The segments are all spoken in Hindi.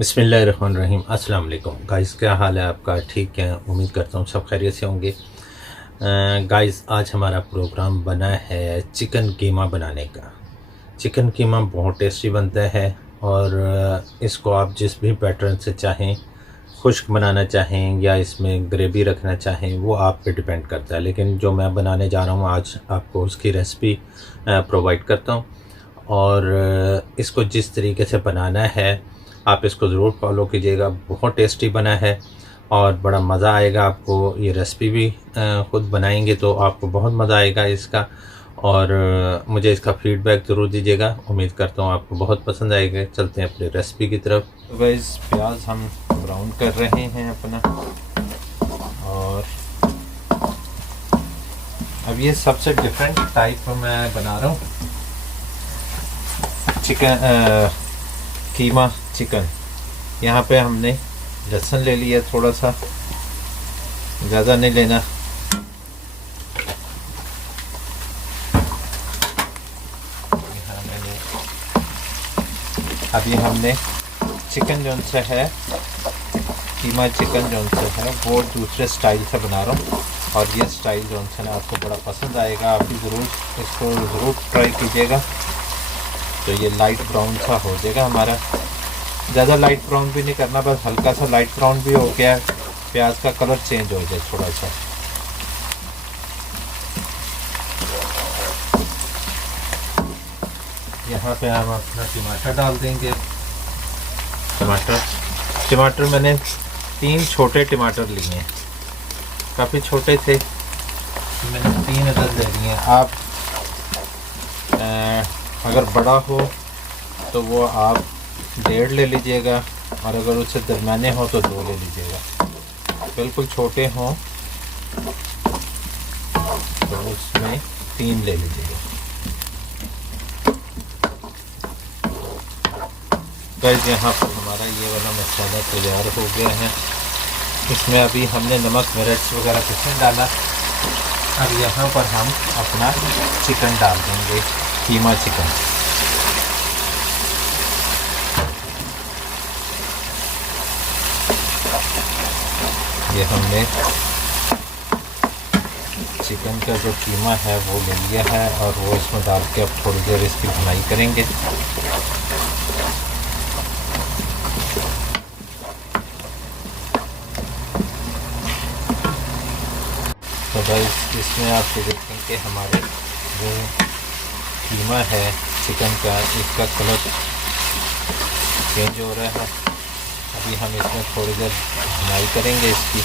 बिस्मिल्लाहिर्रहमानिर्रहीम। अस्सलाम वालेकुम गाइस, क्या हाल है आपका? ठीक है, उम्मीद करता हूँ सब खैरियत से होंगे। गाइस, आज हमारा प्रोग्राम बना है चिकन कीमा बनाने का। चिकन कीमा बहुत टेस्टी बनता है और इसको आप जिस भी पैटर्न से चाहें, खुश्क बनाना चाहें या इसमें ग्रेवी रखना चाहें, वो आप पे डिपेंड करता है। लेकिन जो मैं बनाने जा रहा हूँ आज, आपको उसकी रेसिपी प्रोवाइड करता हूँ। और इसको जिस तरीके से बनाना है आप इसको ज़रूर फॉलो कीजिएगा। बहुत टेस्टी बना है और बड़ा मज़ा आएगा आपको। ये रेसिपी भी ख़ुद बनाएंगे तो आपको बहुत मज़ा आएगा इसका। और मुझे इसका फ़ीडबैक ज़रूर दीजिएगा। उम्मीद करता हूँ आपको बहुत पसंद आएगा। चलते हैं अपनी रेसिपी की तरफ। तो गाइस, प्याज हम ब्राउन कर रहे हैं अपना। और अब ये सबसे डिफरेंट टाइप मैं बना रहा हूँ चिकन कीमा चिकन। यहाँ पे हमने लहसुन ले लिया, थोड़ा सा, ज़्यादा नहीं लेना। अभी हमने चिकन जो से है, कीमा चिकन जो से है, वो दूसरे स्टाइल से बना रहा हूँ। और ये स्टाइल जो से ना आपको बड़ा पसंद आएगा। आप भी ज़रूर इसको ज़रूर ट्राई कीजिएगा। तो ये लाइट ब्राउन सा हो जाएगा हमारा। ज़्यादा लाइट ब्राउन भी नहीं करना, बस हल्का सा लाइट ब्राउन भी हो गया, प्याज का कलर चेंज हो जाए थोड़ा सा। यहाँ पे हम अपना टमाटर डाल देंगे। टमाटर मैंने 3 छोटे टमाटर लिए हैं, काफ़ी छोटे थे, मैंने 3 अदद ले लिए। आप अगर बड़ा हो तो वो आप 1.5 ले लीजिएगा, और अगर उससे दरमियाने हो तो 2 ले लीजिएगा। बिल्कुल छोटे हों तो उसमें 3 ले लीजिएगा। गाइस, यहाँ पर हमारा ये वाला मसाला तैयार हो गया है। इसमें अभी हमने नमक मिर्च वगैरह कुछ नहीं डाला। अब यहाँ पर हम अपना चिकन डाल देंगे, कीमा चिकन। ये हमने चिकन का जो कीमा है वो ले लिया है और वो इसमें डाल के अब थोड़ी देर इसकी भुनाई करेंगे। तो गाइस, इसमें आप देखें कि हमारे जो कीमा है चिकन का, इसका कलर चेंज हो रहा है। अभी हम इसमें थोड़ी देर भुनाई करेंगे इसकी।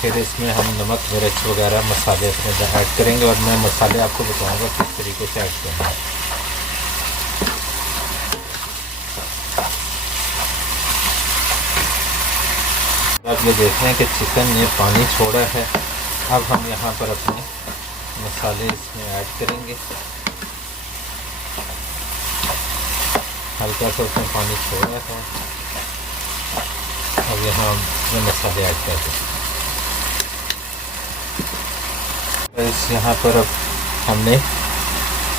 फिर इसमें हम नमक मिर्च वगैरह मसाले इसमें ऐड करेंगे और मैं मसाले आपको बताऊंगा किस तरीके से ऐड करना है। अब ये देख रहे हैं कि चिकन ने पानी छोड़ा है। अब हम यहाँ पर अपने मसाले इसमें ऐड करेंगे। हल्का सा उसमें पानी छोड़ा है। अब यहाँ हम मसाले ऐड कर दें। इस यहाँ पर अब हमने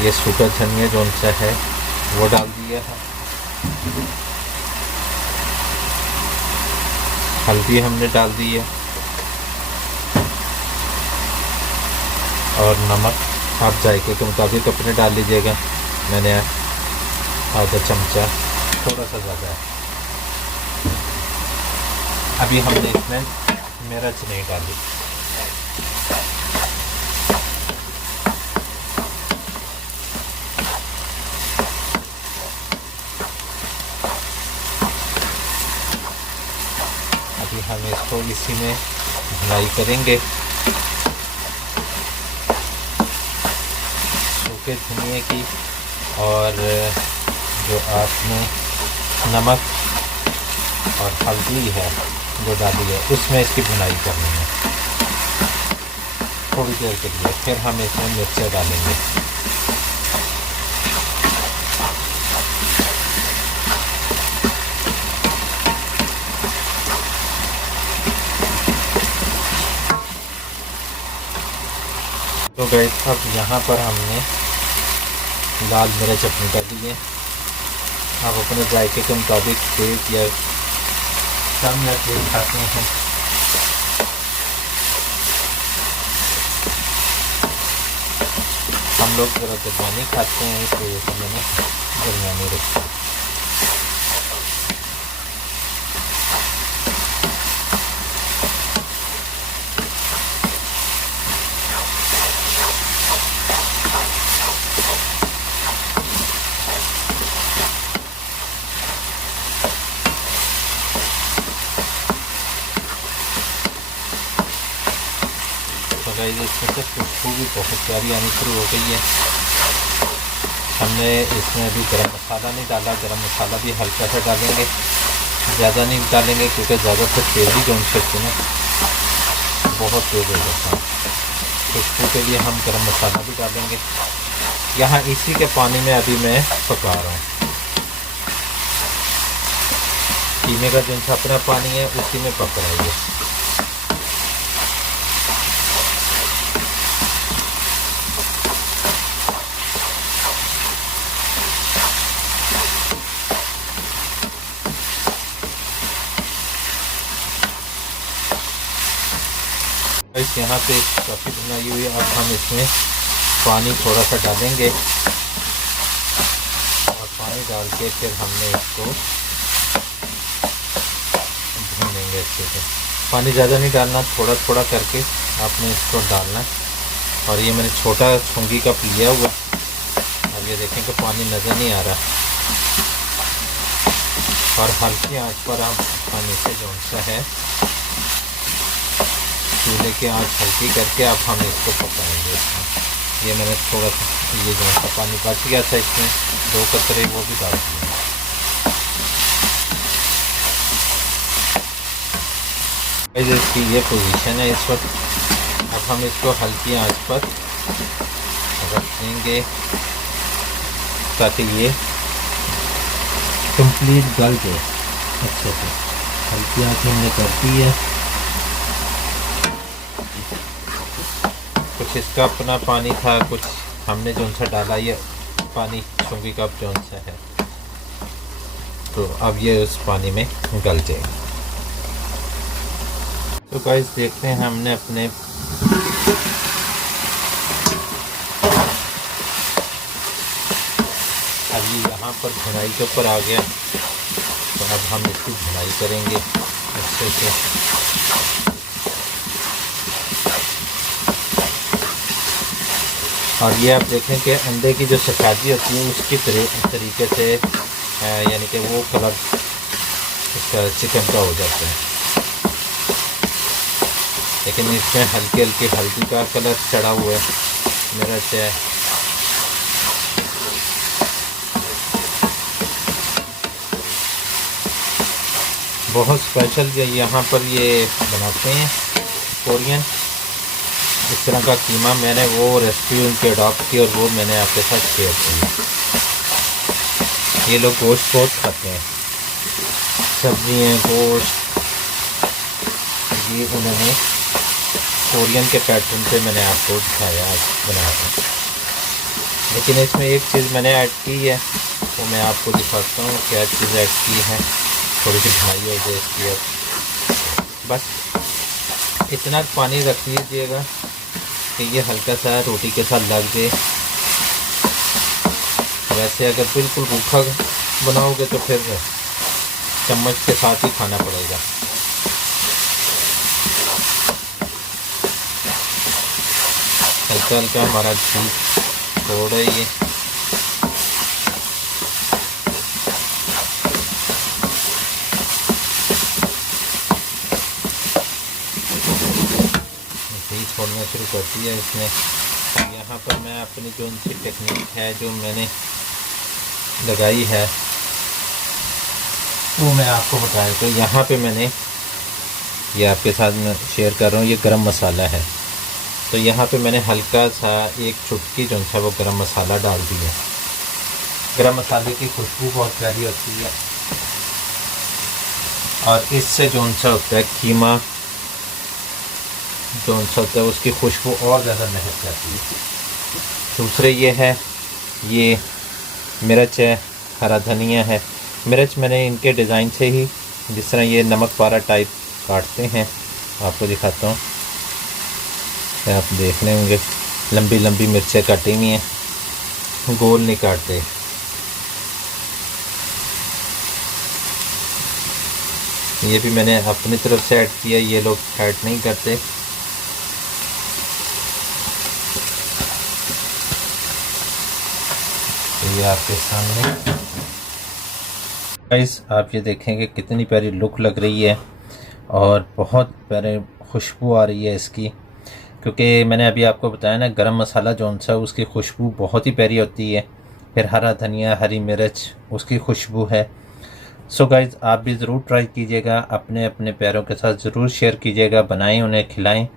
ये सूखा धनिया जो सा है वो डाल दिया है। हल्दी हमने डाल दी है और नमक आप जायके के मुताबिक अपने डाल लीजिएगा। मैंने आधा चमचा, थोड़ा सा ज़्यादा है। अभी हमने इसमें मिर्च नहीं डाली। अभी हम इसको इसी में भुनाई करेंगे। सूखे धनिए की और जो आपने नमक और हल्दी है जो डाली है, उसमें इसकी भुनाई करनी है थोड़ी देर के लिए। फिर हम इसमें मिर्चें डालेंगे। तो गाइस, अब यहाँ पर हमने लाल मिर्च अपनी कर ली है। आप अपने जायके के मुताबिक तेज़ या कम या तेज़ खाते हैं। हम लोग ज़रा दरमियानी खाते हैं, इस वजह से मैंने दरमियानी रखा। इसमें से खुशबू भी बहुत प्यारी आनी शुरू हो गई है। हमने इसमें अभी गरम मसाला नहीं डाला, गरम मसाला भी हल्का सा डालेंगे, ज़्यादा नहीं डालेंगे क्योंकि ज़्यादा से तेज़ी जो सकते हैं बहुत तेज़ हो जाता है। खुशबू के लिए हम गरम मसाला भी डालेंगे। यहाँ इसी के पानी में अभी मैं पका रहा हूँ। कीमे का जो अपना पानी है उसी में पक रहा है। इस यहाँ पे काफ़ी बनाई हुई है। अब हम इसमें पानी थोड़ा सा डालेंगे और पानी डाल के फिर हमने इसको भूनेंगे अच्छे से। पानी ज़्यादा नहीं डालना, थोड़ा थोड़ा करके आपने इसको डालना। और ये मैंने छोटा छुंगी कप लिया हुआ। अब ये देखें कि पानी नज़र नहीं आ रहा और हल्की आंच पर हम पानी से जो सा है चूल्हे की आंच हल्की करके अब हम इसको पकाएंगे। ये मैंने थोड़ा सा ये जो सा पानी बच गया था इसमें 2 कतरे वो भी डाल दिए। इसकी ये पोजीशन है इस वक्त। अब हम इसको हल्की आंच पर रख देंगे ताकि ये कंप्लीट गल जाए अच्छे से। हल्की आंच हमने कर दी है। कुछ इसका अपना पानी था, कुछ हमने जो सा डाला ये पानी छुंगी का जो सा है, तो अब ये उस पानी में गल जाएगा। तो गाइस देखते हैं हमने अपने अभी यहाँ पर भुनाई के ऊपर आ गया। तो अब हम इसकी भुनाई करेंगे अच्छे से। और ये आप देखें कि अंडे की जो सफेदी होती है उसकी तरीके से यानी कि वो कलर इसका चिकन का हो जाता है। लेकिन इसमें हल्की हल्की हल्दी का कलर चढ़ा हुआ है मेरा से। बहुत स्पेशल यहाँ पर ये बनाते हैं कोरियन इस तरह का कीमा। मैंने वो रेसिपी उनकी अडॉप्ट की और वो मैंने आपके साथ शेयर की। ये लोग गोश्त बहुत खाते हैं, सब्जियाँ, गोश्त। ये उन्होंने कोरियन के पैटर्न पे मैंने आपको दिखाया आज बनाया। लेकिन इसमें एक चीज़ मैंने ऐड की है वो मैं आपको दिखाता हूँ क्या चीज़ ऐड की है। थोड़ी सी ढाई हो जाए इसकी। बस इतना पानी रख लीजिएगा कि ये हल्का सा रोटी के साथ लग जाए। वैसे अगर बिल्कुल रूखा बनाओगे तो फिर चम्मच के साथ ही खाना पड़ेगा। हल्का हल्का हमारा घी छोड़ है ये। छोड़ना शुरू कर दिया इसने। यहाँ पर मैं अपनी जो उनकी टेक्निक है जो मैंने लगाई है वो मैं आपको बताया। तो यहाँ पे मैंने ये आपके साथ मैं शेयर कर रहा हूँ। ये गरम मसाला है तो यहाँ पे मैंने हल्का सा एक चुटकी जो है वो गरम मसाला डाल दिया। गरम मसाले की खुशबू बहुत प्यारी होती है और इससे जो सा होता है कीमा जो सा होता है उसकी खुशबू और ज़्यादा महक जाती है। दूसरे ये है ये मिर्च है, हरा धनिया है। मिर्च मैंने इनके डिज़ाइन से ही, जिस तरह ये नमक पारा टाइप काटते हैं, आपको दिखाता हूँ। आप देख रहे होंगे लंबी लंबी मिर्चें काटी हुई हैं, गोल नहीं काटते। ये भी मैंने अपनी तरफ से ऐड किया, ये लोग ऐड नहीं करते। तो ये आपके सामने गाइस, आप ये देखेंगे कितनी प्यारी लुक लग रही है और बहुत प्यारे खुशबू आ रही है इसकी, क्योंकि मैंने अभी आपको बताया ना, गरम मसाला जौन सा उसकी खुशबू बहुत ही प्यारी होती है। फिर हरा धनिया, हरी मिर्च, उसकी खुशबू है। सो गाइज, आप भी ज़रूर ट्राई कीजिएगा, अपने अपने प्यारों के साथ ज़रूर शेयर कीजिएगा, बनाएं, उन्हें खिलाएं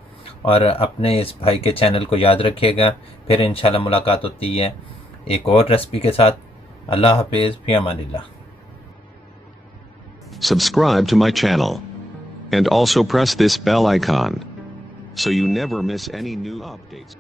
और अपने इस भाई के चैनल को याद रखिएगा। फिर इंशाल्लाह मुलाकात होती है एक और रेसिपी के साथ। अल्लाह हाफिज़, फ़ी अमानिल्लाह। Subscribe to my channel and also press this bell icon so you never miss any new updates.